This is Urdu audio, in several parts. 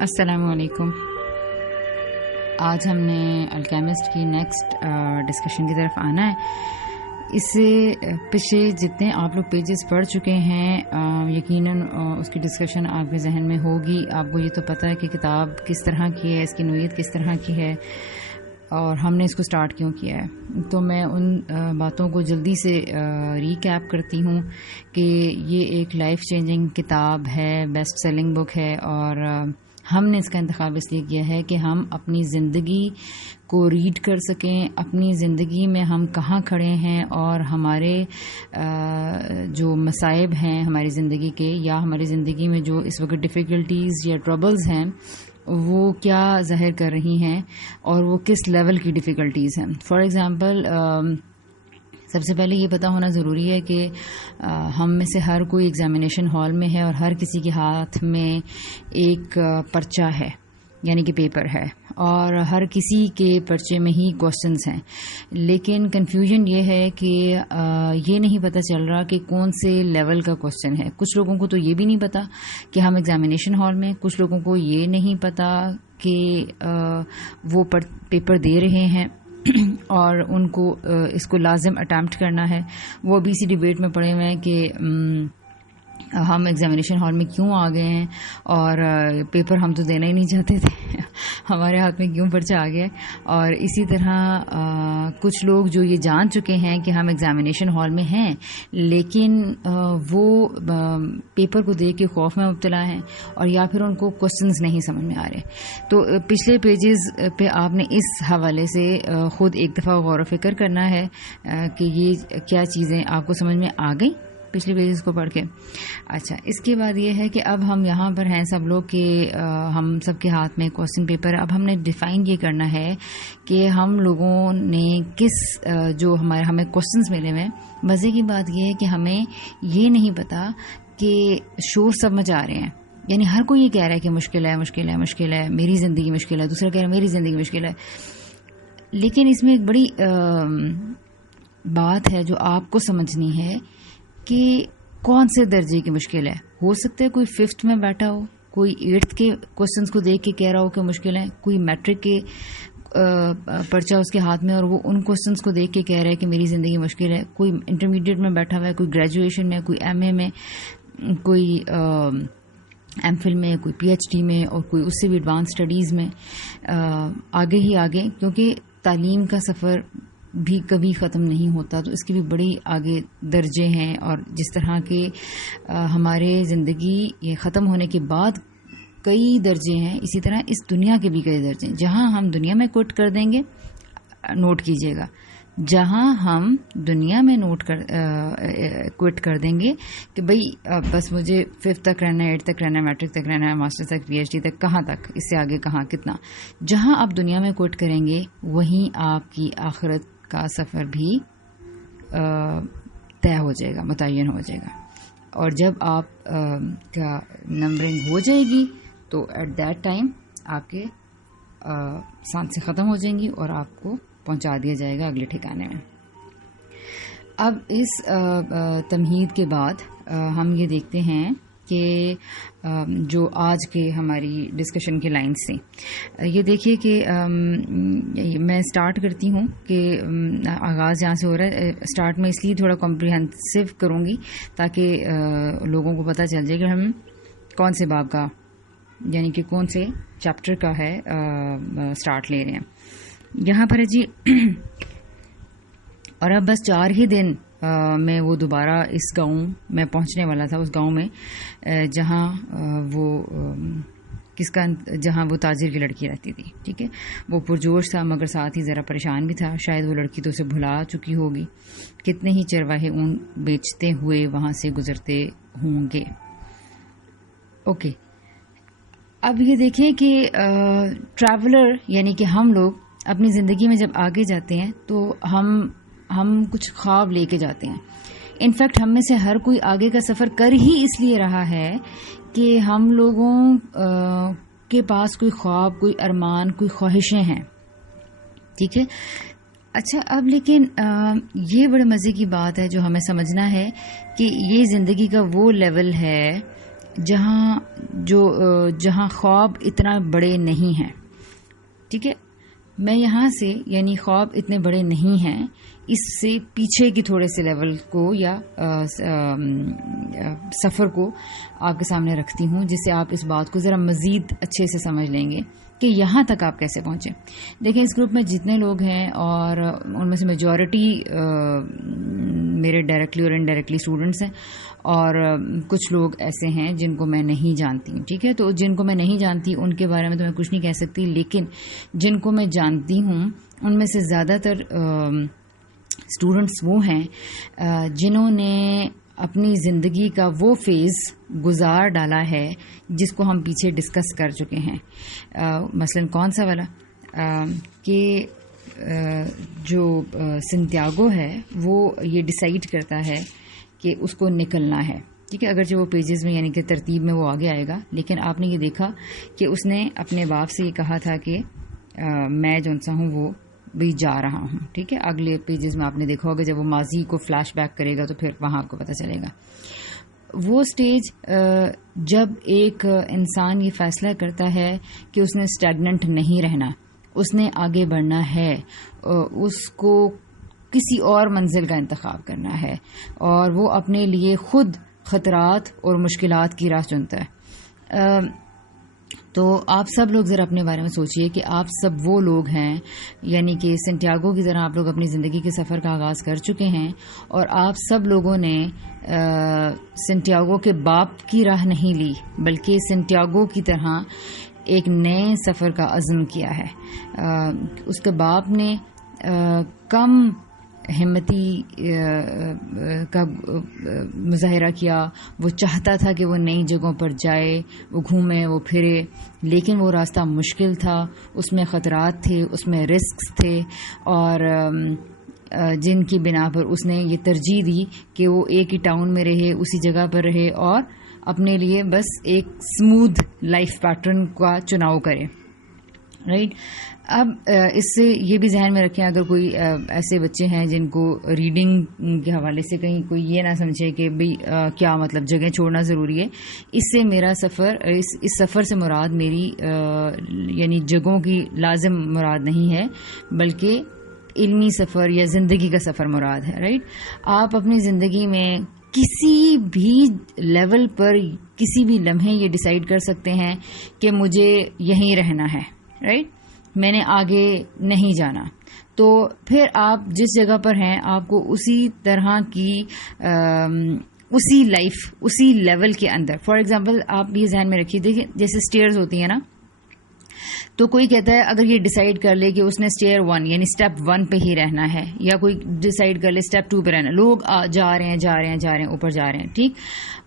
السلام علیکم. آج ہم نے الکیمسٹ کی نیکسٹ ڈسکشن کی طرف آنا ہے. اس سے پچھلے جتنے آپ لوگ پیجز پڑھ چکے ہیں یقیناً اس کی ڈسکشن آپ کے ذہن میں ہوگی. آپ کو یہ تو پتہ ہے کہ کتاب کس طرح کی ہے, اس کی نوعیت کس طرح کی ہے اور ہم نے اس کو سٹارٹ کیوں کیا ہے. تو میں ان باتوں کو جلدی سے ریکیپ کرتی ہوں کہ یہ ایک لائف چینجنگ کتاب ہے, بیسٹ سیلنگ بک ہے, اور ہم نے اس کا انتخاب اس لیے کیا ہے کہ ہم اپنی زندگی کو ریڈ کر سکیں, اپنی زندگی میں ہم کہاں کھڑے ہیں اور ہمارے جو مصائب ہیں ہماری زندگی کے, یا ہماری زندگی میں جو اس وقت ڈیفیکلٹیز یا ٹربلز ہیں وہ کیا ظاہر کر رہی ہیں اور وہ کس لیول کی ڈیفیکلٹیز ہیں. فار ایگزامپل سب سے پہلے یہ پتہ ہونا ضروری ہے کہ ہم میں سے ہر کوئی ایگزامینیشن ہال میں ہے اور ہر کسی کے ہاتھ میں ایک پرچہ ہے, یعنی کہ پیپر ہے, اور ہر کسی کے پرچے میں ہی کوسچنز ہیں. لیکن کنفیوژن یہ ہے کہ یہ نہیں پتہ چل رہا کہ کون سے لیول کا کوسچن ہے. کچھ لوگوں کو تو یہ بھی نہیں پتہ کہ ہم ایگزامینیشن ہال میں, کچھ لوگوں کو یہ نہیں پتہ کہ وہ پیپر دے رہے ہیں اور ان کو اس کو لازم اٹیمپٹ کرنا ہے. وہ ابھی اسی ڈیبیٹ میں پڑے ہوئے ہیں کہ ہم ایگزامینیشن ہال میں کیوں آ گئے ہیں اور پیپر ہم تو دینا ہی نہیں چاہتے تھے, ہمارے ہاتھ میں کیوں پرچہ آ گیا. اور اسی طرح کچھ لوگ جو یہ جان چکے ہیں کہ ہم ایگزامینیشن ہال میں ہیں لیکن وہ پیپر کو دیکھ کے خوف میں مبتلا ہیں, اور یا پھر ان کو کوسچنز نہیں سمجھ میں آ رہے. تو پچھلے پیجز پہ آپ نے اس حوالے سے خود ایک دفعہ غور و فکر کرنا ہے کہ یہ کیا چیزیں آپ کو سمجھ میں آ گئیں پچھلے پیجز کو پڑھ کے. اچھا, اس کے بعد یہ ہے کہ اب ہم یہاں پر ہیں سب لوگ کہ ہم سب کے ہاتھ میں کوسچن پیپر. اب ہم نے ڈیفائن یہ کرنا ہے کہ ہم لوگوں نے کس جو ہمیں کوسچنز ملے ہوئے. مزے کی بات یہ ہے کہ ہمیں یہ نہیں پتا کہ شور سب مچا رہے ہیں, یعنی ہر کوئی یہ کہہ رہا ہے کہ مشکل ہے مشکل ہے مشکل ہے, میری زندگی مشکل ہے, دوسرا کہہ رہا ہے میری زندگی مشکل ہے. لیکن اس میں ایک بڑی بات ہے جو آپ کو سمجھنی ہے کہ کون سے درجے کی مشکل ہے. ہو سکتا ہے کوئی 5th میں بیٹھا ہو, کوئی 8th کے کوسچنز کو دیکھ کے کہہ رہا ہو کہ مشکل ہے, کوئی میٹرک کے پرچہ اس کے ہاتھ میں اور وہ ان کوسچنز کو دیکھ کے کہہ رہا ہے کہ میری زندگی مشکل ہے, کوئی انٹرمیڈیٹ میں بیٹھا ہوا ہے, کوئی گریجویشن میں, کوئی MA میں, کوئی MPhil میں, کوئی PhD میں, اور کوئی اس سے بھی ایڈوانس اسٹڈیز میں. آگے ہی آگے, کیونکہ تعلیم کا سفر بھی کبھی ختم نہیں ہوتا, تو اس کی بھی بڑی آگے درجے ہیں. اور جس طرح کے ہمارے زندگی یہ ختم ہونے کے بعد کئی درجے ہیں, اسی طرح اس دنیا کے بھی کئی درجے ہیں. جہاں ہم دنیا میں کوٹ کر دیں گے, نوٹ کیجئے گا, جہاں ہم دنیا میں کوئٹ کر دیں گے کہ بھئی بس مجھے 5th تک رہنا ہے, 8th تک رہنا ہے, میٹرک تک رہنا ہے, ماسٹر تک, PhD تک, کہاں تک, اس سے آگے کہاں, کتنا, جہاں آپ دنیا میں کوئٹ کریں گے وہیں آپ کی آخرت کا سفر بھی طے ہو جائے گا, متعین ہو جائے گا. اور جب آپ کا نمبرنگ ہو جائے گی تو ایٹ دیٹ ٹائم آپ کے سانسیں ختم ہو جائیں گی اور آپ کو پہنچا دیا جائے گا اگلے ٹھکانے میں. اب اس تمہید کے بعد ہم یہ دیکھتے ہیں کہ جو آج کے ہماری ڈسکشن کے لائنز تھیں, یہ دیکھیے کہ میں سٹارٹ کرتی ہوں کہ آغاز جہاں سے ہو رہا ہے. سٹارٹ میں اس لیے تھوڑا کمپریہنسو کروں گی تاکہ لوگوں کو پتہ چل جائے کہ ہم کون سے باب کا, یعنی کہ کون سے چیپٹر کا ہے سٹارٹ لے رہے ہیں. یہاں پر ہے جی, اور اب بس 4 ہی دن میں وہ دوبارہ اس گاؤں میں پہنچنے والا تھا, اس گاؤں میں جہاں وہ تاجر کی لڑکی رہتی تھی. ٹھیک ہے, وہ پرجوش تھا مگر ساتھ ہی ذرا پریشان بھی تھا. شاید وہ لڑکی تو اسے بھلا چکی ہوگی. کتنے ہی چرواہے اون بیچتے ہوئے وہاں سے گزرتے ہوں گے. اوکے, اب یہ دیکھیں کہ ٹریولر یعنی کہ ہم لوگ اپنی زندگی میں جب آگے جاتے ہیں تو ہم کچھ خواب لے کے جاتے ہیں. انفیکٹ ہم میں سے ہر کوئی آگے کا سفر کر ہی اس لیے رہا ہے کہ ہم لوگوں کے پاس کوئی خواب, کوئی ارمان, کوئی خواہشیں ہیں. ٹھیک ہے, اچھا اب لیکن یہ بڑے مزے کی بات ہے جو ہمیں سمجھنا ہے کہ یہ زندگی کا وہ لیول ہے جہاں خواب اتنا بڑے نہیں ہیں. ٹھیک ہے, میں یہاں سے یعنی خواب اتنے بڑے نہیں ہیں, اس سے پیچھے کی تھوڑے سے لیول کو یا سفر کو آپ کے سامنے رکھتی ہوں, جس سے آپ اس بات کو ذرا مزید اچھے سے سمجھ لیں گے کہ یہاں تک آپ کیسے پہنچے. دیکھیں, اس گروپ میں جتنے لوگ ہیں اور ان میں سے میجورٹی میرے ڈائریکٹلی اور انڈائریکٹلی اسٹوڈنٹس ہیں, اور کچھ لوگ ایسے ہیں جن کو میں نہیں جانتی. ٹھیک ہے, تو جن کو میں نہیں جانتی ان کے بارے میں تو میں کچھ نہیں کہہ سکتی, لیکن جن کو میں جانتی ہوں ان میں سے زیادہ تر اسٹوڈنٹس وہ ہیں جنہوں نے اپنی زندگی کا وہ فیز گزار ڈالا ہے جس کو ہم پیچھے ڈسکس کر چکے ہیں. مثلا کون سا والا کہ جو سنتیاگو ہے وہ یہ ڈیسائیڈ کرتا ہے کہ اس کو نکلنا ہے. ٹھیک ہے, اگرچہ وہ پیجز میں یعنی کہ ترتیب میں وہ آگے آئے گا, لیکن آپ نے یہ دیکھا کہ اس نے اپنے باپ سے یہ کہا تھا کہ میں جو سا ہوں وہ بھی جا رہا ہوں. ٹھیک ہے, اگلے پیجز میں آپ نے دیکھا ہوگا جب وہ ماضی کو فلیش بیک کرے گا تو پھر وہاں آپ کو پتہ چلے گا. وہ سٹیج جب ایک انسان یہ فیصلہ کرتا ہے کہ اس نے اسٹیگننٹ نہیں رہنا, اس نے آگے بڑھنا ہے, اس کو کسی اور منزل کا انتخاب کرنا ہے, اور وہ اپنے لیے خود خطرات اور مشکلات کی راہ چنتا ہے. تو آپ سب لوگ ذرا اپنے بارے میں سوچئے کہ آپ سب وہ لوگ ہیں یعنی کہ سنٹیاگو کی طرح آپ لوگ اپنی زندگی کے سفر کا آغاز کر چکے ہیں, اور آپ سب لوگوں نے سنٹیاگو کے باپ کی راہ نہیں لی بلکہ سنٹیاگو کی طرح ایک نئے سفر کا عزم کیا ہے. اس کے باپ نے کم ہمتی کا مظاہرہ کیا, وہ چاہتا تھا کہ وہ نئی جگہوں پر جائے, وہ گھومے, وہ پھرے, لیکن وہ راستہ مشکل تھا, اس میں خطرات تھے, اس میں رسکس تھے, اور جن کی بنا پر اس نے یہ ترجیح دی کہ وہ ایک ہی ٹاؤن میں رہے, اسی جگہ پر رہے, اور اپنے لیے بس ایک اسموتھ لائف پیٹرن کا چناؤ کرے. رائٹ. اب اس سے یہ بھی ذہن میں رکھیں, اگر کوئی ایسے بچے ہیں جن کو ریڈنگ کے حوالے سے کہیں کوئی یہ نہ سمجھے کہ بھئی کیا مطلب جگہ چھوڑنا ضروری ہے. اس سے میرا سفر اس سفر سے مراد میری یعنی جگہوں کی لازم مراد نہیں ہے, بلکہ علمی سفر یا زندگی کا سفر مراد ہے. رائٹ. آپ اپنی زندگی میں کسی بھی لیول پر کسی بھی لمحے یہ ڈیسائیڈ کر سکتے ہیں کہ مجھے یہیں رہنا ہے. رائٹ. میں نے آگے نہیں جانا, تو پھر آپ جس جگہ پر ہیں آپ کو اسی طرح کی اسی لائف اسی لیول کے اندر, فار ایگزامپل آپ یہ ذہن میں رکھیے, دیکھیں جیسے اسٹیئرز ہوتی ہیں نا, تو کوئی کہتا ہے اگر یہ ڈیسائیڈ کر لے کہ اس نے اسٹیئر 1 یعنی اسٹیپ 1 پہ ہی رہنا ہے, یا کوئی ڈیسائیڈ کر لے اسٹیپ 2 پہ رہنا, لوگ جا رہے ہیں اوپر جا رہے ہیں. ٹھیک.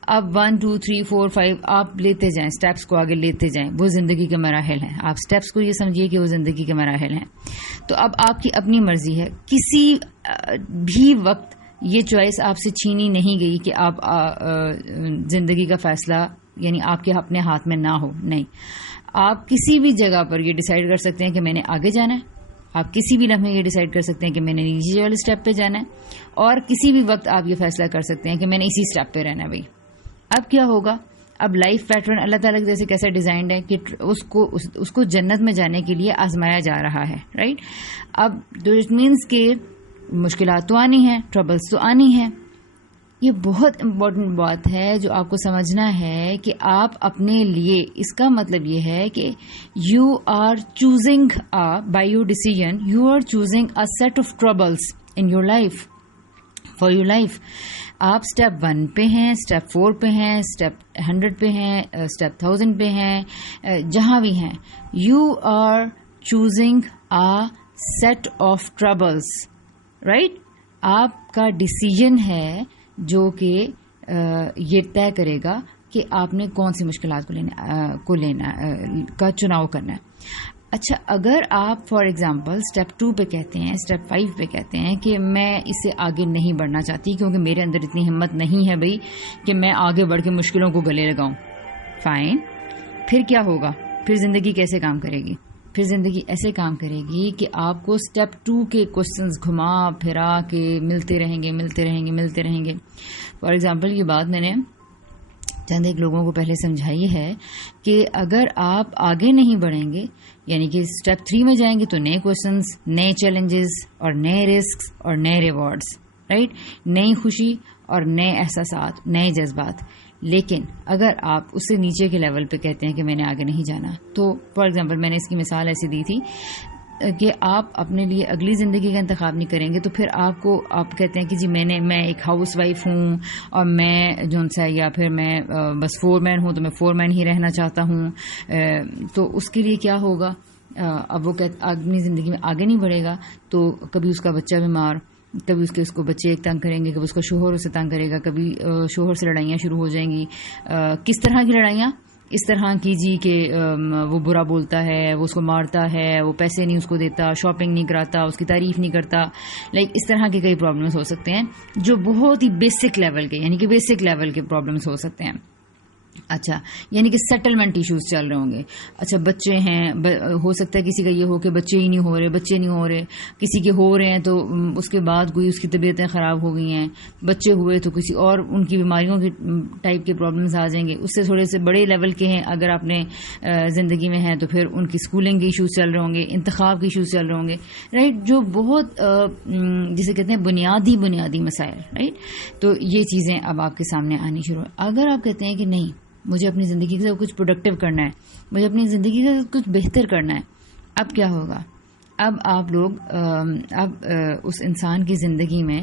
اب 1 2 3 4 5 آپ لیتے جائیں, اسٹیپس کو آگے لیتے جائیں, وہ زندگی کے مراحل ہیں. آپ اسٹیپس کو یہ سمجھیے کہ وہ زندگی کے مراحل ہیں. تو اب آپ کی اپنی مرضی ہے, کسی بھی وقت یہ چوائس آپ سے چھینی نہیں گئی کہ آپ زندگی کا فیصلہ یعنی آپ کے اپنے ہاتھ میں نہ ہو. نہیں, آپ کسی بھی جگہ پر یہ ڈیسائیڈ کر سکتے ہیں کہ میں نے آگے جانا ہے, آپ کسی بھی لمحے یہ ڈیسائیڈ کر سکتے ہیں کہ میں نے نیچے والے اسٹیپ پہ جانا ہے, اور کسی بھی وقت آپ یہ فیصلہ کر سکتے ہیں کہ میں نے اسی اسٹیپ پہ رہنا ہے. بھائی اب کیا ہوگا, اب لائف پیٹرن اللہ تعالیٰ کی جیسے کیسا ڈیزائنڈ ہے کہ اس کو جنت میں جانے کے لیے آزمایا جا رہا ہے. رائٹ. اب اٹ مینس کہ مشکلات تو آنی ہیں, ٹربلس تو آنی ہیں. یہ بہت امپورٹنٹ بات ہے جو آپ کو سمجھنا ہے کہ آپ اپنے لیے, اس کا مطلب یہ ہے کہ you are choosing by your decision, you are choosing a set of troubles in your life, for your life. آپ اسٹیپ 1 پہ ہیں, اسٹیپ 4 پہ ہیں, اسٹیپ 100 پہ ہیں, اسٹیپ 1000 پہ ہیں, جہاں بھی ہیں, you are choosing a set of troubles. Right. آپ کا ڈیسیژن ہے جو کہ یہ طے کرے گا کہ آپ نے کون سی مشکلات کو لینا کا چناؤ کرنا ہے. اچھا, اگر آپ فار ایگزامپل اسٹیپ 2 پہ کہتے ہیں, اسٹیپ 5 پہ کہتے ہیں کہ میں اس سے آگے نہیں بڑھنا چاہتی کیونکہ میرے اندر اتنی ہمت نہیں ہے بھائی کہ میں آگے بڑھ کے مشکلوں کو گلے لگاؤں. فائن. پھر کیا ہوگا, پھر زندگی کیسے کام کرے گی؟ پھر زندگی ایسے کام کرے گی کہ آپ کو اسٹیپ 2 کے کوشچنز گھما پھرا کے ملتے رہیں گے. فار ایگزامپل یہ بات میں نے چند ایک لوگوں کو پہلے سمجھائی ہے کہ اگر آپ آگے نہیں بڑھیں گے، یعنی کہ اسٹیپ 3 میں جائیں گے تو نئے کوشچنس، نئے چیلنجز اور نئے رسکس اور نئے ریوارڈس، رائٹ، نئی خوشی اور نئے احساسات، نئے جذبات. لیکن اگر آپ اس سے نیچے کے لیول پہ کہتے ہیں کہ میں نے آگے نہیں جانا، تو فار ایگزامپل میں نے اس کی مثال ایسی دی تھی کہ آپ اپنے لیے اگلی زندگی کا انتخاب نہیں کریں گے، تو پھر آپ کہتے ہیں کہ جی میں ایک ہاؤس وائف ہوں اور میں جو سا یا پھر میں بس فور مین ہوں تو میں فور مین ہی رہنا چاہتا ہوں. تو اس کے لیے کیا ہوگا؟ اب وہ اپنی زندگی میں آگے نہیں بڑھے گا تو کبھی اس کا بچہ بیمار، کبھی اس کو بچے ایک تنگ کریں گے، کبھی اس کا شوہر اسے تنگ کرے گا، کبھی شوہر سے لڑائیاں شروع ہو جائیں گی. کس طرح کی لڑائیاں؟ اس طرح کی جی کہ وہ برا بولتا ہے، وہ اس کو مارتا ہے، وہ پیسے نہیں اس کو دیتا، شاپنگ نہیں کراتا، اس کی تعریف نہیں کرتا. اس طرح کے کئی پرابلمس ہو سکتے ہیں جو بہت ہی بیسک لیول کے، یعنی کہ بیسک لیول کے پرابلمس ہو سکتے ہیں. اچھا، یعنی کہ سیٹلمنٹ ایشوز چل رہے ہوں گے. اچھا، بچے ہیں، ہو سکتا ہے کسی کا یہ ہو کہ بچے نہیں ہو رہے، کسی کے ہو رہے ہیں تو اس کے بعد کوئی اس کی طبیعتیں خراب ہو گئی ہیں، بچے ہوئے تو کسی اور ان کی بیماریوں کے ٹائپ کے پرابلمس آ جائیں گے. اس سے تھوڑے سے بڑے لیول کے ہیں اگر آپ نے زندگی میں ہیں تو پھر ان کی اسکولنگ کے ایشوز چل رہے ہوں گے، انتخاب کے ایشوز چل رہے ہوں گے، رائٹ، جو بہت جسے کہتے ہیں بنیادی مسائل، رائٹ. تو یہ چیزیں اب آپ کے سامنے آنی شروع. اگر آپ کہتے ہیں کہ نہیں، مجھے اپنی زندگی سے کچھ پروڈکٹیو کرنا ہے، مجھے اپنی زندگی سے کچھ بہتر کرنا ہے، اب کیا ہوگا؟ اب آپ لوگ اس انسان کی زندگی میں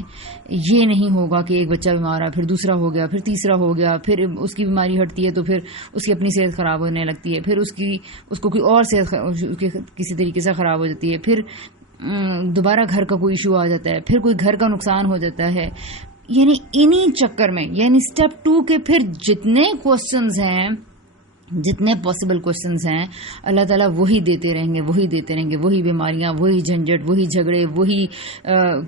یہ نہیں ہوگا کہ ایک بچہ بیمار ہے، پھر دوسرا ہو گیا، پھر تیسرا ہو گیا، پھر اس کی بیماری ہٹتی ہے تو پھر اس کی اپنی صحت خراب ہونے لگتی ہے، پھر اس کو کوئی اور صحت کسی طریقے سے خراب ہو جاتی ہے، پھر دوبارہ گھر کا کوئی ایشو آ جاتا ہے، پھر کوئی گھر کا نقصان ہو جاتا ہے. یعنی انہی چکر میں، یعنی اسٹیپ 2 کے پھر جتنے کوشچنز ہیں، جتنے پاسبل کوشچنز ہیں، اللہ تعالیٰ وہی دیتے رہیں گے، وہی بیماریاں، وہی جھنجٹ، وہی جھگڑے، وہی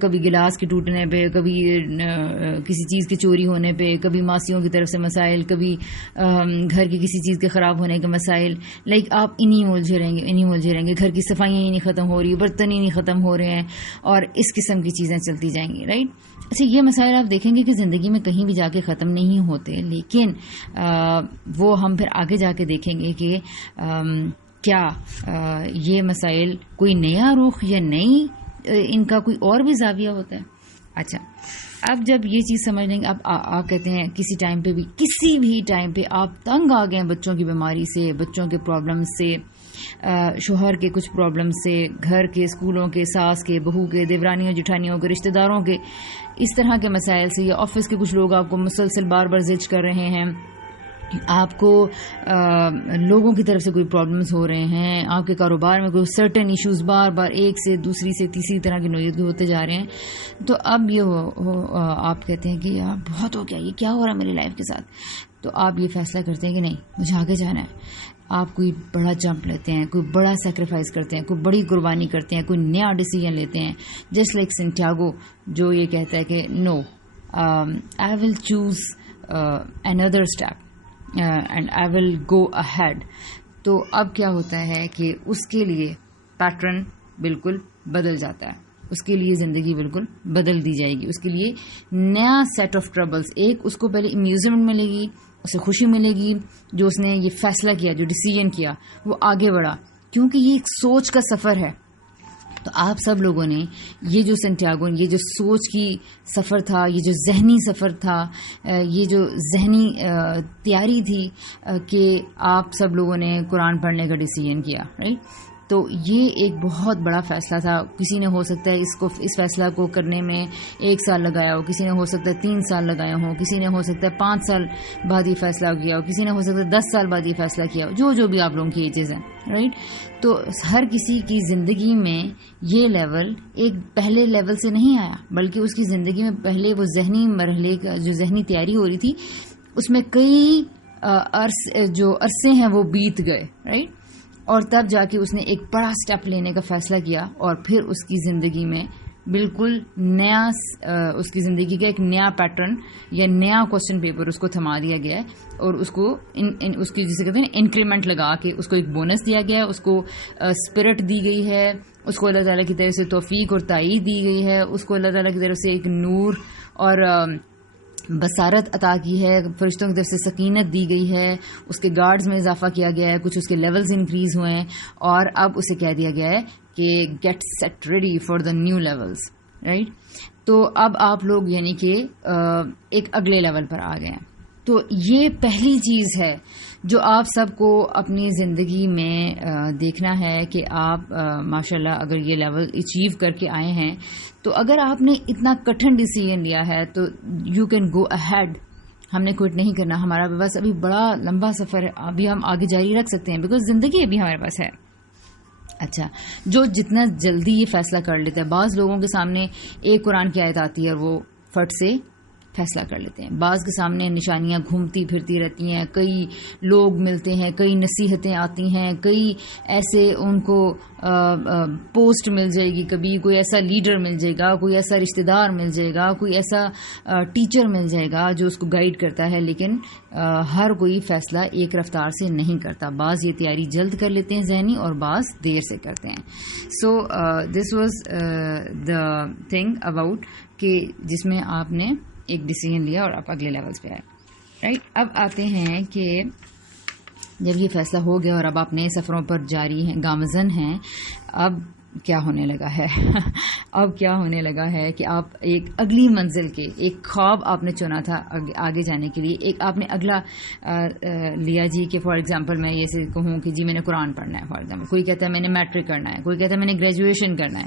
کبھی گلاس کے ٹوٹنے پہ، کبھی کسی چیز کی چوری ہونے پہ، کبھی ماسیوں کی طرف سے مسائل، کبھی گھر کی کسی چیز کے خراب ہونے کے مسائل. آپ انہی میں الجھے رہیں گے. گھر کی صفائیاں ہی نہیں ختم ہو رہی، برتن ہی نہیں ختم ہو رہے ہیں، اور اس قسم کی چیزیں چلتی جائیں گی، رائٹ. اچھا، یہ مسائل آپ دیکھیں گے کہ زندگی میں کہیں بھی جا کے ختم نہیں ہوتے، لیکن وہ ہم پھر آگے جا کے دیکھیں گے کہ کیا یہ مسائل کوئی نیا رخ یا نئی ان کا کوئی اور بھی زاویہ ہوتا ہے. اچھا، اب جب یہ چیز سمجھ لیں گے، اب آپ کہتے ہیں کسی بھی ٹائم پہ آپ تنگ آ گئے ہیں بچوں کی بیماری سے، بچوں کے پرابلم سے، شوہر کے کچھ پرابلم سے، گھر کے، اسکولوں کے، ساس کے، بہو کے، دیورانیوں جٹھانیوں کے، رشتہ داروں کے، اس طرح کے مسائل سے، یا آفس کے کچھ لوگ آپ کو مسلسل بار بار زج کر رہے ہیں، آپ کو لوگوں کی طرف سے کوئی پرابلمز ہو رہے ہیں، آپ کے کاروبار میں کوئی سرٹن ایشوز بار بار ایک سے دوسری سے تیسری طرح کی نوعیت کے ہوتے جا رہے ہیں، تو اب یہ آپ کہتے ہیں کہ یار بہت ہو گیا، یہ کیا ہو رہا ہے میری لائف کے ساتھ. تو آپ یہ فیصلہ کرتے ہیں کہ نہیں، مجھے آگے جانا ہے. آپ کوئی بڑا جمپ لیتے ہیں، کوئی بڑا سیکریفائز کرتے ہیں، کوئی بڑی قربانی کرتے ہیں، کوئی نیا ڈیسیجن لیتے ہیں، جسٹ لائک سنٹیاگو جو یہ کہتا ہے کہ no, I will choose another step and I will go ahead. تو اب کیا ہوتا ہے کہ اس کے لیے پیٹرن بالکل بدل جاتا ہے، اس کے لیے زندگی بالکل بدل دی جائے گی، اس کے لیے نیا سیٹ آف ٹربلز. ایک اس کو پہلے امیوزمنٹ ملے گی، اسے خوشی ملے گی جو اس نے یہ فیصلہ کیا، جو ڈیسیجن کیا، وہ آگے بڑھا، کیونکہ یہ ایک سوچ کا سفر ہے. تو آپ سب لوگوں نے یہ جو سنٹیاگو، یہ جو سوچ کی سفر تھا، یہ جو ذہنی سفر تھا، یہ جو ذہنی تیاری تھی کہ آپ سب لوگوں نے قرآن پڑھنے کا ڈیسیجن کیا، رائٹ. تو یہ ایک بہت بڑا فیصلہ تھا. کسی نے ہو سکتا ہے اس فیصلہ کو کرنے میں 1 سال لگایا ہو، کسی نے ہو سکتا ہے 3 سال لگایا ہو، کسی نے ہو سکتا ہے 5 سال بعد یہ فیصلہ کیا ہو، کسی نے ہو سکتا ہے 10 سال بعد یہ فیصلہ کیا ہو، جو بھی آپ لوگوں کی ایجز ہیں، رائٹ. تو ہر کسی کی زندگی میں یہ لیول ایک پہلے لیول سے نہیں آیا، بلکہ اس کی زندگی میں پہلے وہ ذہنی مرحلے کا جو ذہنی تیاری ہو رہی تھی، اس میں کئی عرصے ہیں وہ بیت گئے، رائٹ. اور تب جا کے اس نے ایک بڑا سٹیپ لینے کا فیصلہ کیا، اور پھر اس کی زندگی میں بالکل نیا، اس کی زندگی کا ایک نیا پیٹرن یا نیا کوسچن پیپر اس کو تھما دیا گیا ہے، اور اس کو اس کی جسے کہتے ہیں انکریمنٹ لگا کے اس کو ایک بونس دیا گیا ہے، اس کو اسپرٹ دی گئی ہے، اس کو اللہ تعالیٰ کی طرف سے توفیق اور تائید دی گئی ہے، اس کو اللہ تعالیٰ کی طرف سے ایک نور اور بصارت عطا کی ہے, فرشتوں کی طرف سے سکینت دی گئی ہے, اس کے گارڈز میں اضافہ کیا گیا ہے, کچھ اس کے لیولز انکریز ہوئے ہیں, اور اب اسے کہہ دیا گیا ہے کہ get set ready for the new levels, right. تو اب آپ لوگ یعنی کہ ایک اگلے لیول پر آ گئے ہیں. تو یہ پہلی چیز ہے جو آپ سب کو اپنی زندگی میں دیکھنا ہے کہ آپ ماشاءاللہ اگر یہ لیول اچیو کر کے آئے ہیں, تو اگر آپ نے اتنا کٹھن ڈیسیژن لیا ہے تو یو کین گو اہیڈ. ہم نے کوئٹ نہیں کرنا, ہمارا بس ابھی بڑا لمبا سفر ہے, ابھی ہم آگے جاری رکھ سکتے ہیں بیکاز زندگی ابھی ہمارے پاس ہے. اچھا, جو جتنا جلدی یہ فیصلہ کر لیتا ہے, بعض لوگوں کے سامنے ایک قرآن کی آیت آتی ہے اور وہ فٹ سے فیصلہ کر لیتے ہیں, بعض کے سامنے نشانیاں گھومتی پھرتی رہتی ہیں, کئی لوگ ملتے ہیں, کئی نصیحتیں آتی ہیں, کئی ایسے ان کو پوسٹ مل جائے گی, کبھی کوئی ایسا لیڈر مل جائے گا, کوئی ایسا رشتہ دار مل جائے گا, کوئی ایسا ٹیچر مل جائے گا جو اس کو گائیڈ کرتا ہے, لیکن ہر کوئی فیصلہ ایک رفتار سے نہیں کرتا. بعض یہ تیاری جلد کر لیتے ہیں ذہنی, اور بعض دیر سے کرتے ہیں. So this was the thing about کہ جس میں آپ نے ایک ڈیسیژن لیا اور آپ اگلے لیولز پہ آئے, رائٹ. اب آتے ہیں کہ جب یہ فیصلہ ہو گیا اور اب آپ نئے سفروں پر جاری ہیں, گامزن ہیں, اب کیا ہونے لگا ہے اب کیا ہونے لگا ہے کہ آپ ایک اگلی منزل کے, ایک خواب آپ نے چنا تھا آگے جانے کے لیے, ایک آپ نے اگلا لیا جی کہ فار ایگزامپل میں یہ سے کہوں کہ جی میں نے قرآن پڑھنا ہے, فار ایگزامپل کوئی کہتا ہے میں نے میٹرک کرنا ہے, کوئی کہتا ہے میں نے گریجویشن کرنا ہے,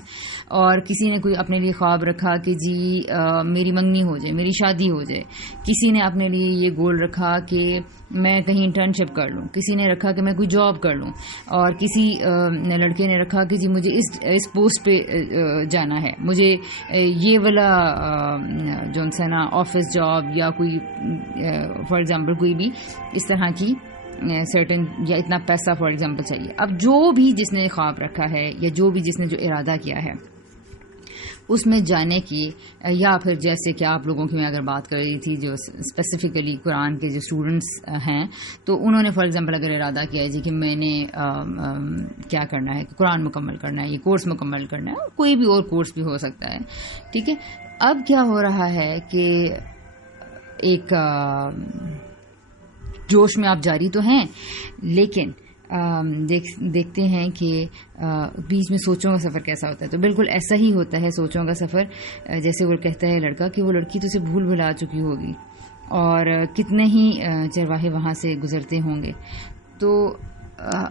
اور کسی نے کوئی اپنے لیے خواب رکھا کہ جی میری منگنی ہو جائے, میری شادی ہو جائے, کسی نے اپنے لیے یہ گول رکھا کہ میں کہیں انٹرنشپ کر لوں, کسی نے رکھا کہ میں کوئی جاب کر لوں, اور کسی لڑکے نے رکھا کہ جی مجھے اس پوسٹ پہ جانا ہے, مجھے یہ والا جو ہے نا آفس جاب یا کوئی فار ایگزامپل کوئی بھی اس طرح کی سرٹن یا اتنا پیسہ فار ایگزامپل چاہیے. اب جو بھی جس نے خواب رکھا ہے یا جو بھی جس نے جو ارادہ کیا ہے اس میں جانے کی, یا پھر جیسے کہ آپ لوگوں کی میں اگر بات کر رہی تھی جو اسپیسیفکلی قرآن کے جو اسٹوڈنٹس ہیں, تو انہوں نے فار ایگزامپل اگر ارادہ کیا ہے جی کہ میں نے کیا کرنا ہے, قرآن مکمل کرنا ہے, یہ کورس مکمل کرنا ہے, کوئی بھی اور کورس بھی ہو سکتا ہے, ٹھیک ہے. اب کیا ہو رہا ہے کہ ایک جوش میں آپ جاری تو ہیں, لیکن دیکھتے ہیں کہ بیچ میں سوچوں کا سفر کیسا ہوتا ہے. تو بالکل ایسا ہی ہوتا ہے سوچوں کا سفر, جیسے وہ کہتا ہے لڑکا کہ وہ لڑکی تو اسے بھول بھلا چکی ہوگی, اور کتنے ہی چرواہے وہاں سے گزرتے ہوں گے. تو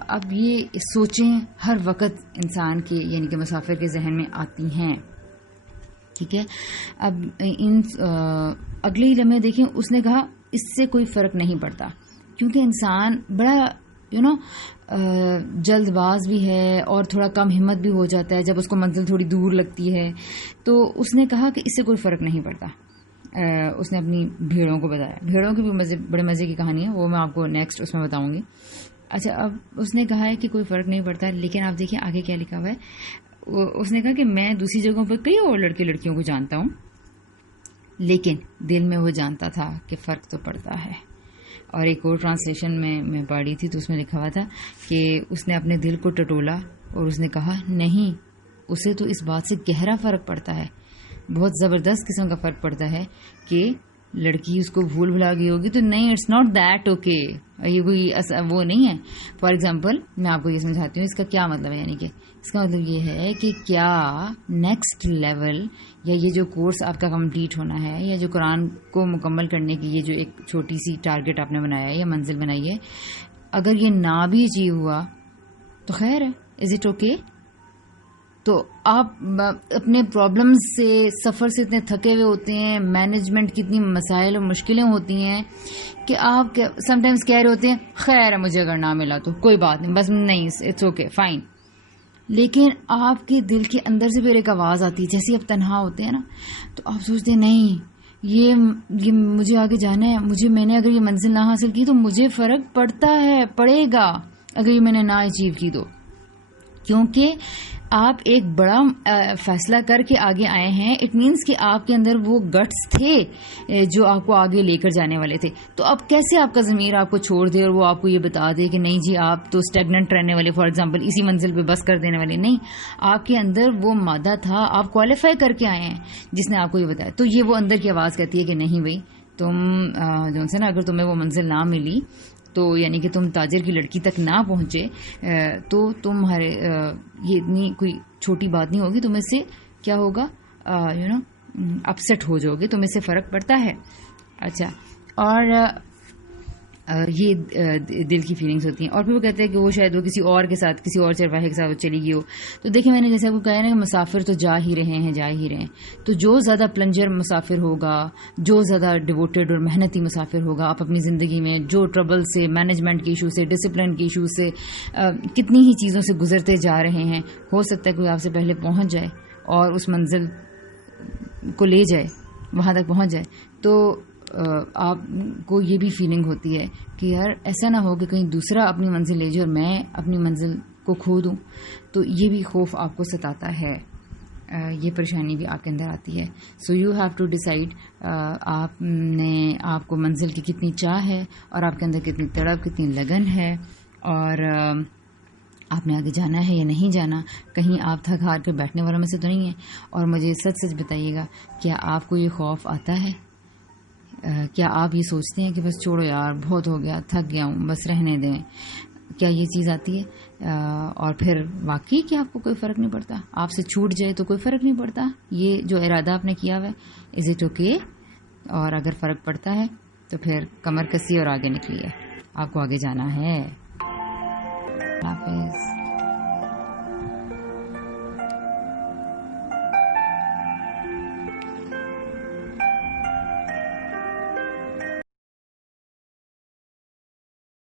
اب یہ سوچیں ہر وقت انسان کے یعنی کہ مسافر کے ذہن میں آتی ہیں, ٹھیک ہے. اب ان اگلے ہی لمحے دیکھیں, اس نے کہا اس سے کوئی فرق نہیں پڑتا, کیونکہ انسان بڑا جلد باز بھی ہے اور تھوڑا کم ہمت بھی ہو جاتا ہے جب اس کو منزل تھوڑی دور لگتی ہے. تو اس نے کہا کہ اس سے کوئی فرق نہیں پڑتا. اس نے اپنی بھیڑوں کو بتایا, بھیڑوں کی بھی بڑے مزے کی کہانی ہے, وہ میں آپ کو نیکسٹ اس میں بتاؤں گی. اچھا, اب اس نے کہا ہے کہ کوئی فرق نہیں پڑتا, لیکن آپ دیکھیں آگے کیا لکھا ہوا ہے. اس نے کہا کہ میں دوسری جگہوں پر کئی اور لڑکے لڑکیوں کو جانتا ہوں, لیکن دل میں وہ جانتا تھا کہ فرق تو پڑتا ہے. اور ایک اور ٹرانسلیشن میں پڑھی تھی تو اس میں لکھا ہوا تھا کہ اس نے اپنے دل کو ٹٹولا اور اس نے کہا نہیں, اسے تو اس بات سے گہرا فرق پڑتا ہے, بہت زبردست قسم کا فرق پڑتا ہے کہ لڑکی اس کو بھول بھلا گئی ہوگی. تو نہیں, اٹس ناٹ دیٹ اوکے, یہ کوئی وہ نہیں ہے. فار ایگزامپل میں آپ کو یہ سمجھاتی ہوں اس کا کیا مطلب ہے. یعنی کہ اس کا مطلب یہ ہے کہ کیا نیکسٹ لیول یا یہ جو کورس آپ کا کمپلیٹ ہونا ہے یا جو قرآن کو مکمل کرنے کی یہ جو ایک چھوٹی سی ٹارگٹ آپ نے بنایا ہے یا منزل بنائی ہے, اگر یہ نہ بھی اچیو ہوا تو خیر ہے, از اٹ اوکے. تو آپ اپنے پرابلمز سے سفر سے اتنے تھکے ہوئے ہوتے ہیں, مینجمنٹ کی اتنی مسائل اور مشکلیں ہوتی ہیں کہ آپ سم ٹائمز کہہ رہے ہوتے ہیں خیر ہے مجھے اگر نہ ملا تو کوئی بات نہیں, بس نہیں, اٹس اوکے فائن. لیکن آپ کے دل کے اندر سے پھر ایک آواز آتی ہے, جیسے آپ تنہا ہوتے ہیں نا تو آپ سوچتے ہیں نہیں یہ مجھے آگے جانا ہے, میں نے اگر یہ منزل نہ حاصل کی تو مجھے فرق پڑے گا اگر یہ میں نے نہ اچیو کی تو. کیونکہ آپ ایک بڑا فیصلہ کر کے آگے آئے ہیں, اٹ مینس کہ آپ کے اندر وہ گٹس تھے جو آپ کو آگے لے کر جانے والے تھے. تو اب کیسے آپ کا ضمیر آپ کو چھوڑ دے اور وہ آپ کو یہ بتا دے کہ نہیں جی آپ تو اسٹیگننٹ رہنے والے, فار ایگزامپل اسی منزل پہ بس کر دینے والے نہیں. آپ کے اندر وہ مادہ تھا, آپ کوالیفائی کر کے آئے ہیں جس نے آپ کو یہ بتایا. تو یہ وہ اندر کی آواز کہتی ہے کہ نہیں بھائی تم جو سے نا اگر تمہیں وہ منزل نہ ملی تو یعنی کہ تم تاجر کی لڑکی تک نہ پہنچے تو تمہارے یہ اتنی کوئی چھوٹی بات نہیں ہوگی، تم اس سے کیا ہوگا اپسیٹ ہو جاؤ گے، تم اس سے فرق پڑتا ہے. اچھا، اور یہ دل کی فیلنگز ہوتی ہیں. اور پھر وہ کہتے ہیں کہ وہ شاید وہ کسی اور کے ساتھ، کسی اور چرواہے کے ساتھ وہ چلی گئی ہو. تو دیکھیں میں نے جیسے آپ کو کہا نا کہ مسافر تو جا ہی رہے ہیں. تو جو زیادہ پلنجر مسافر ہوگا، جو زیادہ ڈیووٹیڈ اور محنتی مسافر ہوگا، آپ اپنی زندگی میں جو ٹربل سے، مینجمنٹ کے ایشو سے، ڈسپلن کے ایشو سے، کتنی ہی چیزوں سے گزرتے جا رہے ہیں، ہو سکتا ہے کوئی آپ سے پہلے پہنچ جائے اور اس منزل کو لے جائے، وہاں تک پہنچ جائے. تو آپ کو یہ بھی فیلنگ ہوتی ہے کہ یار ایسا نہ ہو کہ کہیں دوسرا اپنی منزل لے جائے اور میں اپنی منزل کو کھو دوں. تو یہ بھی خوف آپ کو ستاتا ہے، یہ پریشانی بھی آپ کے اندر آتی ہے. So you have to decide آپ کو منزل کی کتنی چاہ ہے اور آپ کے اندر کتنی تڑپ، کتنی لگن ہے، اور آپ نے آگے جانا ہے یا نہیں جانا. کہیں آپ تھک ہار کے بیٹھنے والوں میں سے تو نہیں ہیں. اور مجھے سچ بتائیے گا، کیا آپ کو یہ خوف آتا ہے؟ کیا آپ یہ سوچتے ہیں کہ بس چھوڑو یار، بہت ہو گیا، تھک گیا ہوں، بس رہنے دیں؟ کیا یہ چیز آتی ہے؟ اور پھر واقعی کہ آپ کو کوئی فرق نہیں پڑتا، آپ سے چھوٹ جائے تو کوئی فرق نہیں پڑتا، یہ جو ارادہ آپ نے کیا ہوا ہے، از اٹ اوکے؟ اور اگر فرق پڑتا ہے تو پھر کمر کسی اور آگے نکلیے، آپ کو آگے جانا ہے. اللہ حافظ.